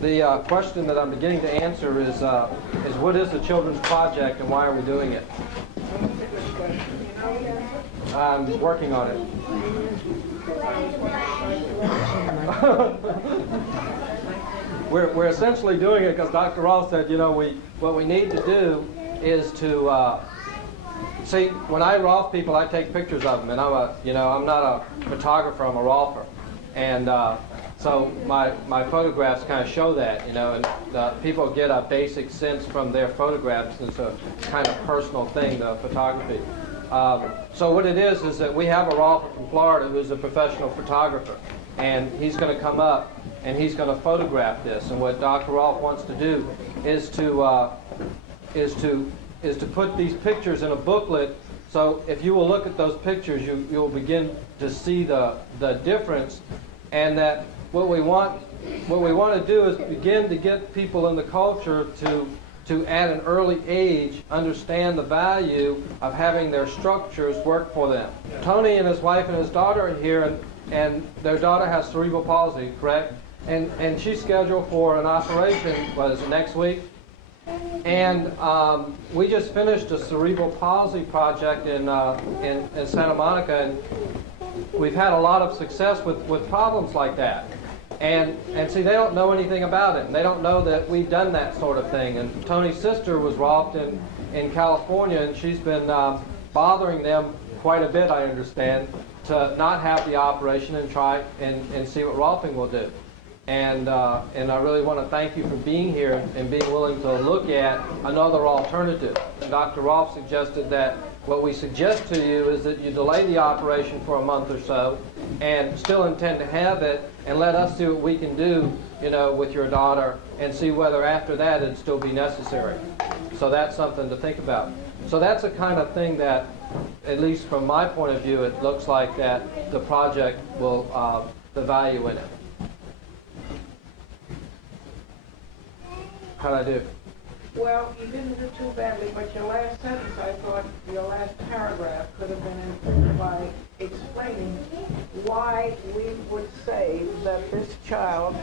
The question that I'm beginning to answer is what is the children's project and why are we doing it? I'm working on it. We're essentially doing it because Dr. Rolf said, what we need to do is to see, when I Rolf people, I take pictures of them, and I'm not a photographer, I'm a Rolfer, and so my photographs kind of show that, and people get a basic sense from their photographs. It's a kind of personal thing, the photography. So what it is that we have a Rolfer from Florida who's a professional photographer, and he's going to come up and he's going to photograph this. And what Dr. Rolf wants to do is to put these pictures in a booklet. So if you will look at those pictures, you'll begin to see the difference, and that what we want to do is begin to get people in the culture to at an early age understand the value of having their structures work for them. Tony and his wife and his daughter are here, and their daughter has cerebral palsy, correct? And she's scheduled for an operation, next week? And we just finished a cerebral palsy project in Santa Monica, and we've had a lot of success with problems like that. And see, they don't know anything about it, and they don't know that we've done that sort of thing. And Tony's sister was Rolfed in California, and she's been bothering them quite a bit, I understand, to not have the operation and try and see what Rolfing will do. And I really want to thank you for being here and being willing to look at another alternative. Dr. Rolf suggested that what we suggest to you is that you delay the operation for a month or so and still intend to have it, and let us see what we can do, with your daughter, and see whether after that it'd still be necessary. So that's something to think about. So that's a kind of thing that, at least from my point of view, it looks like that the project will, the value in it. How'd I do? Well, you didn't do too badly, but your last sentence, I thought your last paragraph could have been improved by explaining why we would say that this child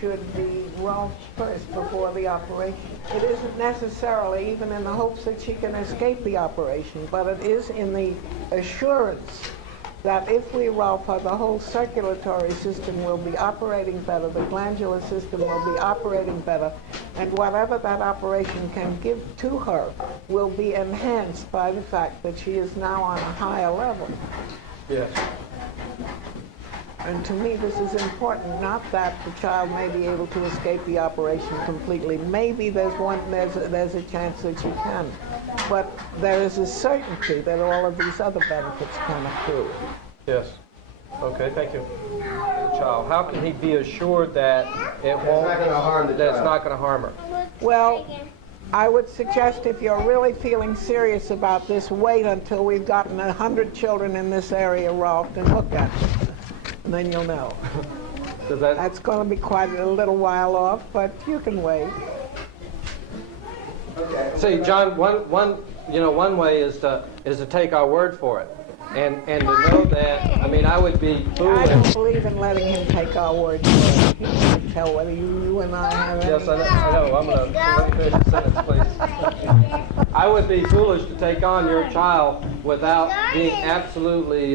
should be Rolfed first before the operation. It isn't necessarily even in the hopes that she can escape the operation, but it is in the assurance that if we Rolf her, the whole circulatory system will be operating better, the glandular system will be operating better, and whatever that operation can give to her will be enhanced by the fact that she is now on a higher level. Yes. And to me, this is important, not that the child may be able to escape the operation completely. Maybe there's a chance that she can. But there is a certainty that all of these other benefits can accrue. Yes. Okay, thank you. Child, how can he be assured that it's not going to harm her? Well, I would suggest if you're really feeling serious about this, wait until we've gotten 100 children in this area Rolfed and look at them. And then you'll know. That's going to be quite a little while off, but you can wait. Okay. See, John, one way is to take our word for it, and to know that. I mean, I would be foolish. I don't believe in letting him take our word for it. He can't tell whether you and I have. Yes, I know. I'm going to let me finish the sentence, please. I would be foolish to take on your child without being absolutely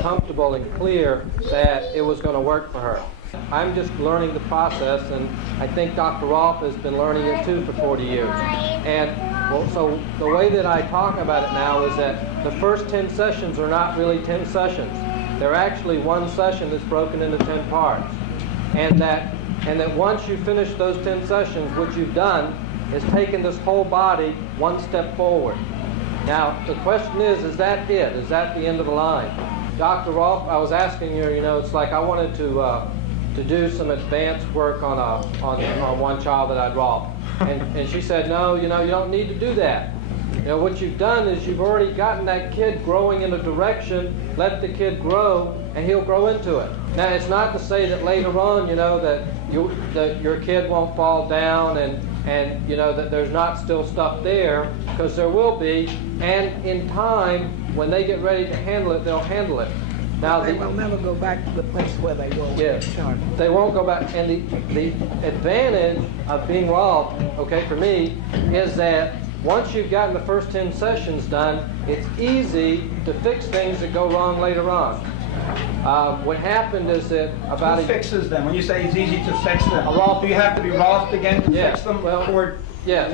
comfortable and clear that it was going to work for her. I'm just learning the process, and I think Dr. Rolf has been learning it too for 40 years. And so the way that I talk about it now is that the first 10 sessions are not really 10 sessions. They're actually one session that's broken into 10 parts. And that once you finish those 10 sessions, what you've done is taken this whole body one step forward. Now, the question is that it? Is that the end of the line? Dr. Rolf, I was asking you, it's like I wanted to do some advanced work on one child that I'd Rolf. And she said, no, you don't need to do that. What you've done is you've already gotten that kid growing in a direction. Let the kid grow, and he'll grow into it. Now, it's not to say that later on, that your kid won't fall down and that there's not still stuff there, because there will be. And in time, when they get ready to handle it, they'll handle it. Now, They will never go back to the place where they were. yes, they won't go back. And the advantage of being Rolf, okay, for me, is that once you've gotten the first 10 sessions done, it's easy to fix things that go wrong later on. What happened is that about Who fixes them? When you say it's easy to fix them, do you have to be Rolfed again to Yeah, fix them? well, Or yes.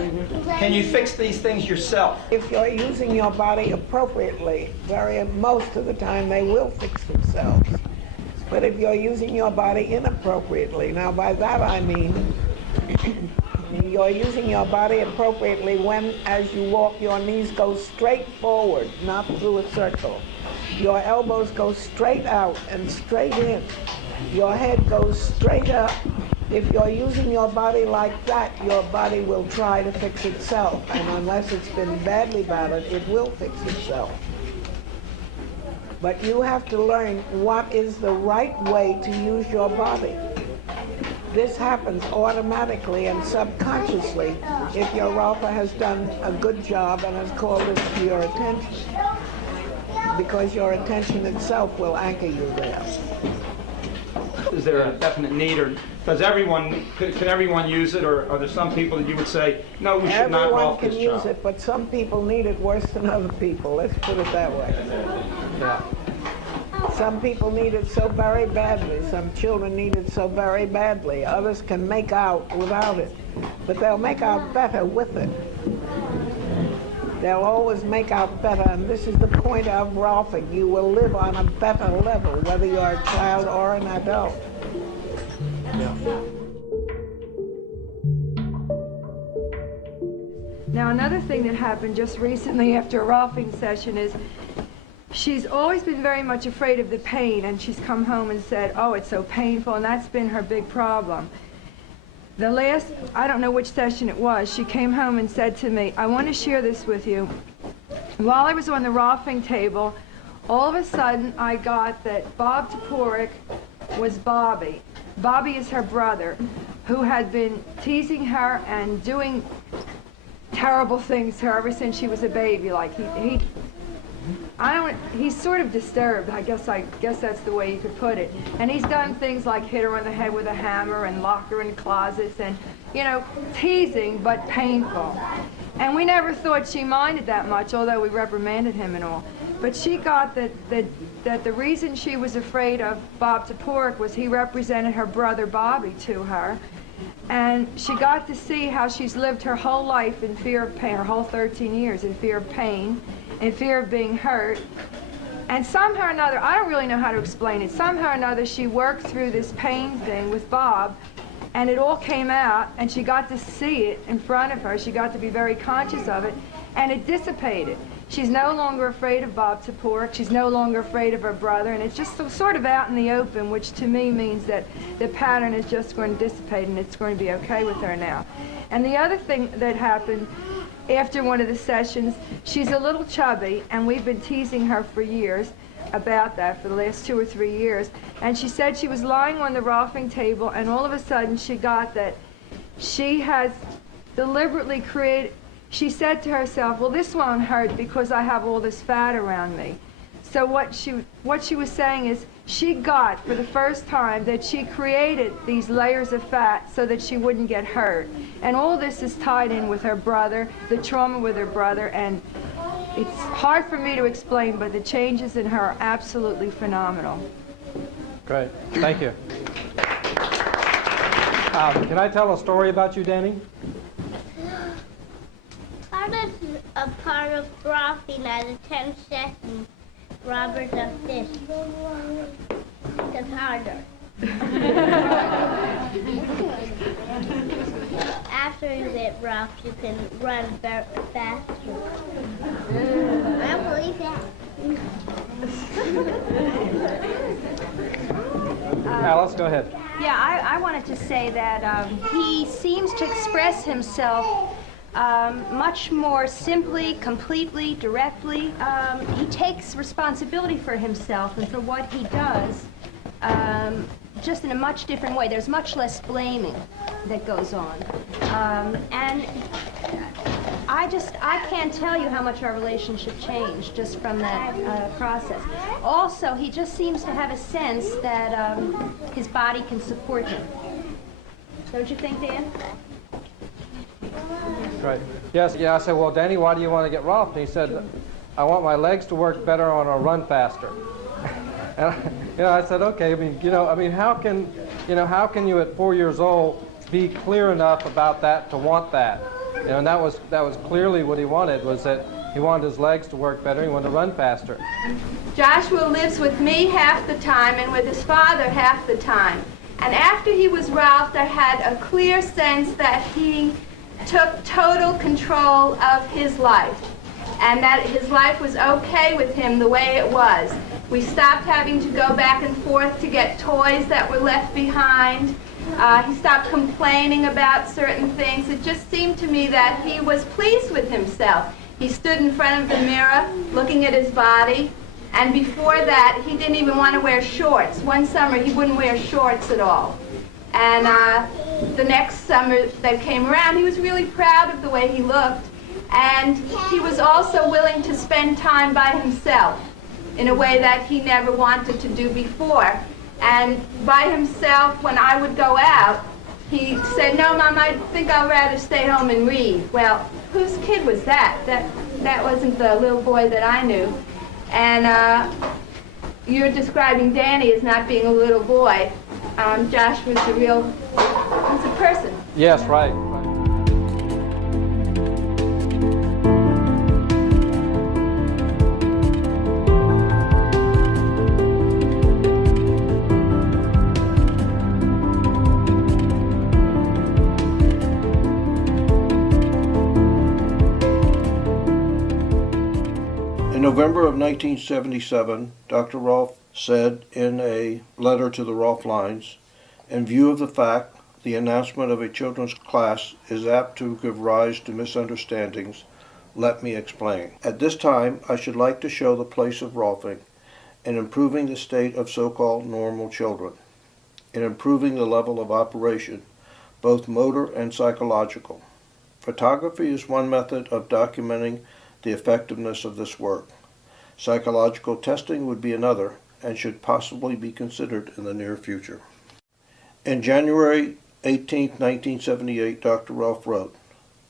can you fix these things yourself? If you're using your body appropriately, most of the time they will fix themselves. But if you're using your body inappropriately, now by that I mean you're using your body appropriately when, as you walk, your knees go straight forward, not through a circle. Your elbows go straight out and straight in. Your head goes straight up. If you're using your body like that, your body will try to fix itself. And unless it's been badly battered, it will fix itself. But you have to learn what is the right way to use your body. This happens automatically and subconsciously if your Rolfer has done a good job and has called it to your attention, because your attention itself will anchor you there. Is there a definite need, or could everyone use it, or are there some people that you would say, no, we should not Rolf this Everyone can use child? it, but some people need it worse than other people. Let's put it that way. Yeah. Some people need it so very badly. Some children need it so very badly. Others can make out without it, but they'll make out better with it. They'll always make out better, and this is the point of Rolfing. You will live on a better level, whether you're a child or an adult. Now, another thing that happened just recently after a Rolfing session is she's always been very much afraid of the pain, and she's come home and said, oh, it's so painful, and that's been her big problem. The last, I don't know which session it was, she came home and said to me, I want to share this with you. While I was on the Rolfing table, all of a sudden I got that Bob Toporek was Bobby. Bobby is her brother, who had been teasing her and doing terrible things to her ever since she was a baby. Like he's sort of disturbed, I guess that's the way you could put it. And he's done things like hit her on the head with a hammer and lock her in closets and, you know, teasing but painful. And we never thought she minded that much, although we reprimanded him and all. But she got that the reason she was afraid of Bob Toporek was he represented her brother Bobby to her. And she got to see how she's lived her whole life in fear of pain, her whole 13 years in fear of pain, in fear of being hurt. And somehow or another, I don't really know how to explain it, somehow or another she worked through this pain thing with Bob, and it all came out, and she got to see it in front of her. She got to be very conscious of it, and it dissipated. She's no longer afraid of Bob Toporek. She's no longer afraid of her brother, and it's just sort of out in the open, which to me means that the pattern is just going to dissipate, and it's going to be okay with her now. And the other thing that happened after one of the sessions, she's a little chubby, and we've been teasing her for years about that for the last 2 or 3 years. And she said she was lying on the Rolfing table, and all of a sudden she got that she has deliberately created, she said to herself, well, this won't hurt because I have all this fat around me. So what she was saying is she got, for the first time, that she created these layers of fat so that she wouldn't get hurt. And all this is tied in with her brother, the trauma with her brother, and it's hard for me to explain, but the changes in her are absolutely phenomenal. Great. Thank you. Can I tell a story about you, Danny? How does a part of Rolfing at a 10 sessions Robert does this? It's harder. After you get Rolf, you can run very faster. I don't believe that. Alice, go ahead. Yeah, I wanted to say that he seems to express himself much more simply, completely, directly. He takes responsibility for himself and for what he does, just in a much different way. There's much less blaming that goes on. And I can't tell you how much our relationship changed just from that process. Also, he just seems to have a sense that his body can support him. Don't you think, Dan? Right. Yes, yeah, I said, well, Danny, why do you want to get Rolf? And he said, I want my legs to work better on a run faster. And I said, okay, how can you at 4 years old be clear enough about that to want that? And that was clearly what he wanted, was that he wanted his legs to work better, he wanted to run faster. Joshua lives with me half the time and with his father half the time. And after he was Ralphed, I had a clear sense that he took total control of his life, and that his life was okay with him the way it was. We stopped having to go back and forth to get toys that were left behind. He stopped complaining about certain things. It just seemed to me that he was pleased with himself. He stood in front of the mirror looking at his body, and before that he didn't even want to wear shorts. One summer he wouldn't wear shorts at all. And the next summer that came around, he was really proud of the way he looked, and he was also willing to spend time by himself in a way that he never wanted to do before. And by himself, when I would go out, he said, "No, Mom, I think I'll rather stay home and read." Well, whose kid was that? That wasn't the little boy that I knew. And you're describing Danny as not being a little boy. Josh was he's a person. Yes, right. In November of 1977, Dr. Rolf said in a letter to the Rolf lines, "In view of the fact the announcement of a children's class is apt to give rise to misunderstandings, let me explain. At this time, I should like to show the place of Rolfing in improving the state of so-called normal children, in improving the level of operation, both motor and psychological. Photography is one method of documenting the effectiveness of this work. Psychological testing would be another, and should possibly be considered in the near future." In January 18, 1978, Dr. Rolf wrote,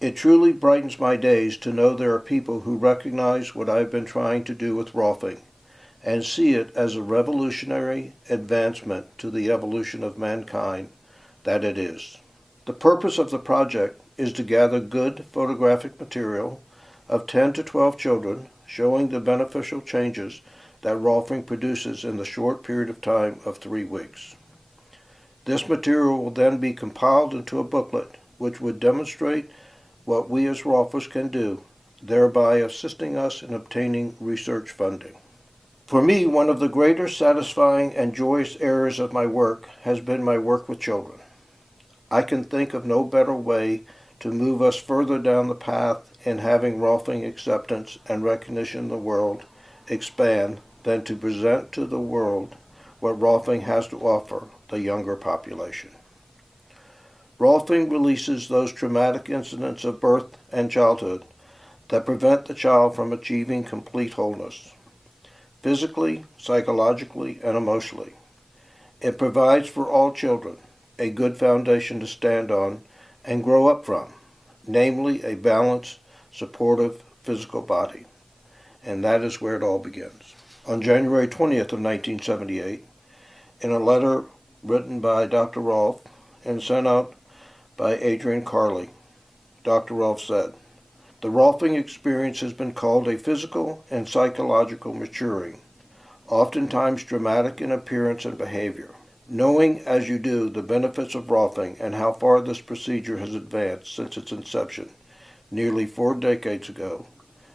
"It truly brightens my days to know there are people who recognize what I've been trying to do with Rolfing, and see it as a revolutionary advancement to the evolution of mankind that it is. The purpose of the project is to gather good photographic material of 10 to 12 children showing the beneficial changes that Rolfing produces in the short period of time of 3 weeks. This material will then be compiled into a booklet which would demonstrate what we as Rolfers can do, thereby assisting us in obtaining research funding. For me, one of the greater satisfying and joyous areas of my work has been my work with children. I can think of no better way to move us further down the path in having Rolfing acceptance and recognition in the world expand than to present to the world what Rolfing has to offer the younger population. Rolfing releases those traumatic incidents of birth and childhood that prevent the child from achieving complete wholeness, physically, psychologically, and emotionally. It provides for all children a good foundation to stand on and grow up from, namely a balanced, supportive physical body. And that is where it all begins." On January 20th of 1978, in a letter written by Dr. Rolf and sent out by Adrian Carley, Dr. Rolf said, "The Rolfing experience has been called a physical and psychological maturing, oftentimes dramatic in appearance and behavior. Knowing as you do the benefits of Rolfing and how far this procedure has advanced since its inception, nearly 4 decades ago,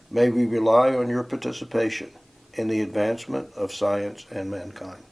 may we rely on your participation in the advancement of science and mankind."